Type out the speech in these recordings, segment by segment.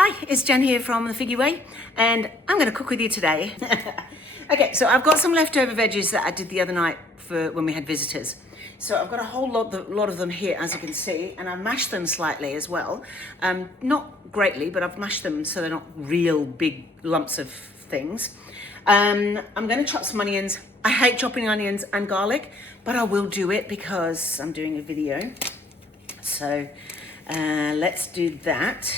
Hi, it's Jen here from The Figgy Way, and I'm going to cook with you today. Okay, so I've got some leftover veggies that I did the other night for when we had visitors. So I've got a whole lot of them here, as you can see, and I've mashed them slightly as well. Not greatly, but I've mashed them so they're not real big lumps of things. I'm going to chop some onions. I hate chopping onions and garlic, but I will do it because I'm doing a video. So let's do that.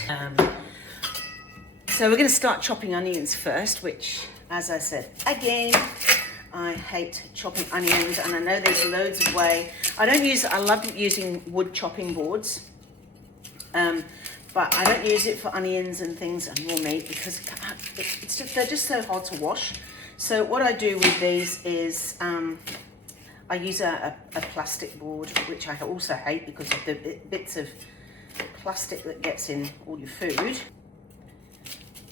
So we're going to start chopping onions first, which, as I said, again, I hate chopping onions, and I know there's loads of way. I love using wood chopping boards, but I don't use it for onions and things and raw meat because they're just so hard to wash. So what I do with these is I use a plastic board, which I also hate because of the bits of plastic that gets in all your food.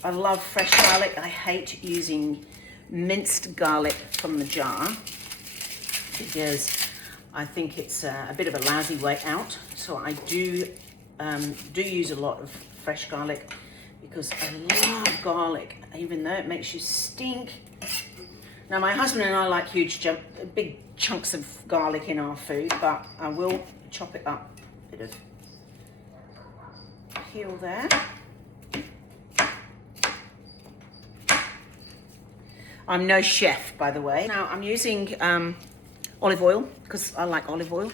I love fresh garlic. I hate using minced garlic from the jar because I think it's a bit of a lousy way out. So I do use a lot of fresh garlic because I love garlic, even though it makes you stink. Now my husband and I like big chunks of garlic in our food, but I will chop it up. A bit of peel there. I'm no chef, by the way. Now I'm using olive oil because I like olive oil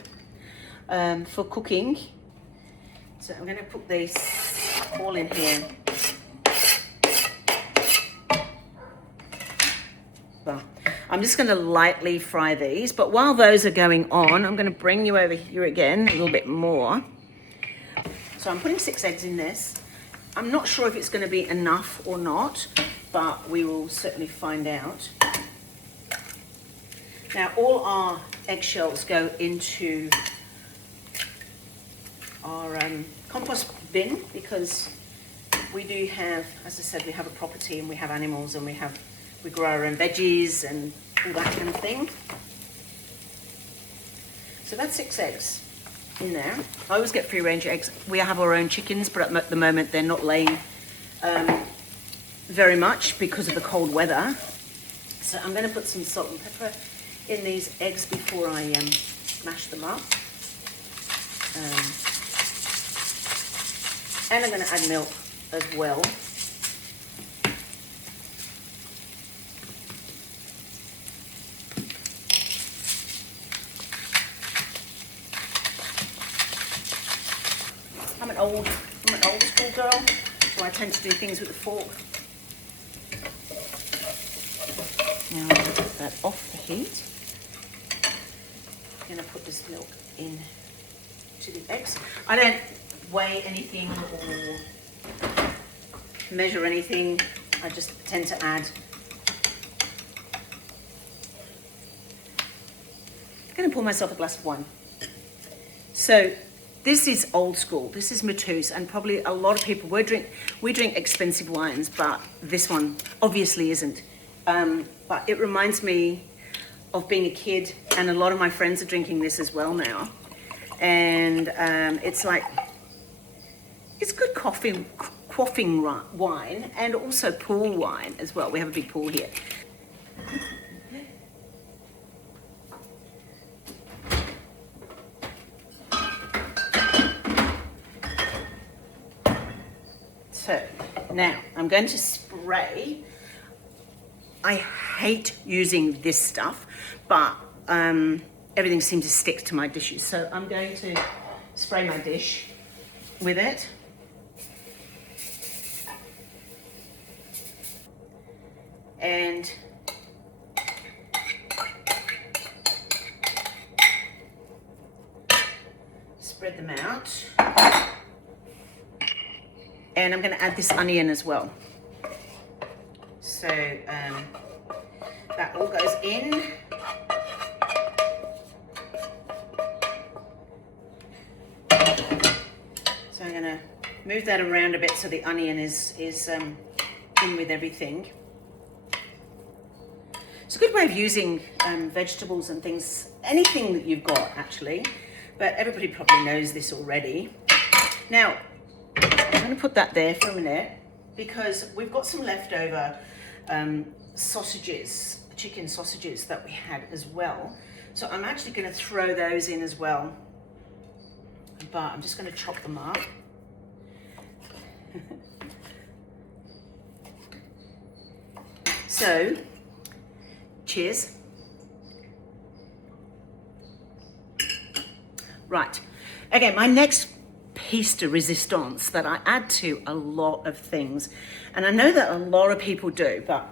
for cooking. So I'm going to put these all in here. Well, I'm just going to lightly fry these, but while those are going on, I'm going to bring you over here again a little bit more. So I'm putting 6 eggs in this. I'm not sure if it's going to be enough or not, but we will certainly find out. Now all our eggshells go into our compost bin because we do have, as I said, we have a property and we have animals and we grow our own veggies and all that kind of thing. So that's 6 eggs in there. I always get free range eggs. We have our own chickens, but at the moment they're not laying very much because of the cold weather. So I'm going to put some salt and pepper in these eggs before I mash them up. And I'm going to add milk as well. I'm an old school girl, so I tend to do things with a fork. Now I'm going to put that off the heat. I'm going to put this milk in to the eggs. I don't weigh anything or measure anything. I just tend to add. I'm going to pour myself a glass of wine. So this is old school. This is Mateus, and probably a lot of people we drink expensive wines, but this one obviously isn't. But it reminds me of being a kid, and a lot of my friends are drinking this as well now. And it's good quaffing wine, and also pool wine as well. We have a big pool here. So now I'm going to spray. I hate using this stuff, but everything seems to stick to my dishes. So I'm going to spray my dish with it. And spread them out. And I'm going to add this onion as well. So that all goes in. So I'm going to move that around a bit so the onion is in with everything. It's a good way of using vegetables and things, anything that you've got actually, but everybody probably knows this already. Now, I'm going to put that there for a minute. because we've got some leftover sausages, chicken sausages that we had as well. So I'm actually going to throw those in as well, but I'm just going to chop them up. So, cheers. Right, okay, my next piece de resistance that I add to a lot of things, and I know that a lot of people do, but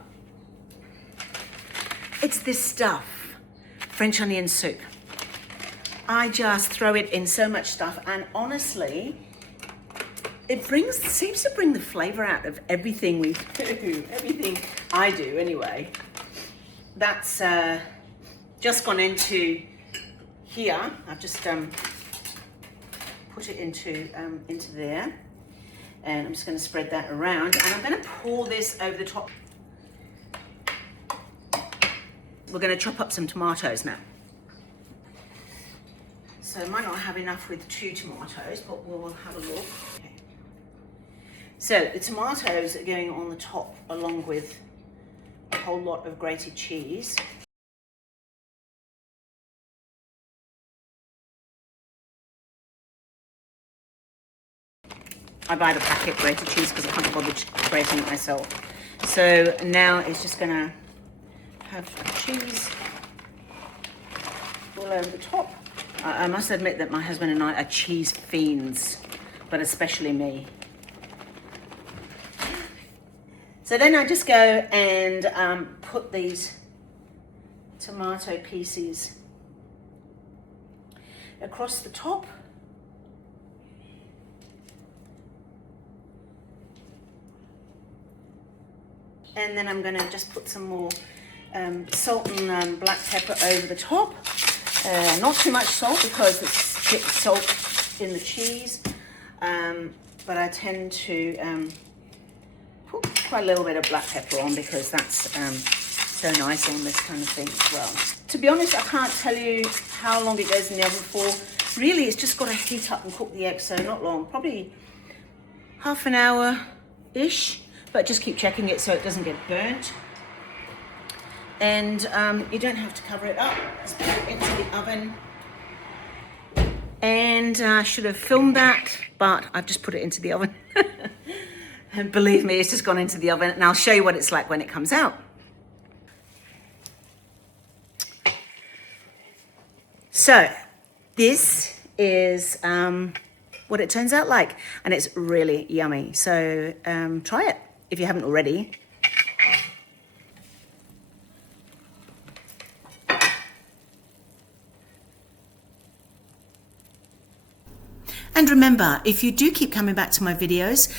it's this stuff, French onion soup. I just throw it in so much stuff, and honestly, it seems to bring the flavor out of everything we do, everything I do anyway. That's just gone into here. I've just put it into there, and I'm just going to spread that around, and I'm going to pour this over the top. We're going to chop up some tomatoes now. So I might not have enough with 2 tomatoes, but we'll have a look. Okay. So the tomatoes are going on the top along with a whole lot of grated cheese. I buy the packet grated cheese because I can't bother grating it myself. So now it's just gonna have cheese all over the top. I must admit that my husband and I are cheese fiends, but especially me. So then I just go and put these tomato pieces across the top. And then I'm going to just put some more salt and black pepper over the top. Not too much salt because there's salt in the cheese, but I tend to put quite a little bit of black pepper on because that's so nice on this kind of thing as well. To be honest, I can't tell you how long it goes in the oven for. Really, it's just got to heat up and cook the eggs, so not long, probably half an hour-ish, but just keep checking it so it doesn't get burnt. And you don't have to cover it up. Just put it into the oven. And I should have filmed that, but I've just put it into the oven. And believe me, it's just gone into the oven, and I'll show you what it's like when it comes out. So this is what it turns out like, and it's really yummy. So try it if you haven't already. And remember, if you do keep coming back to my videos,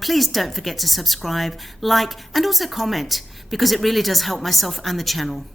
please don't forget to subscribe, like, and also comment, because it really does help myself and the channel.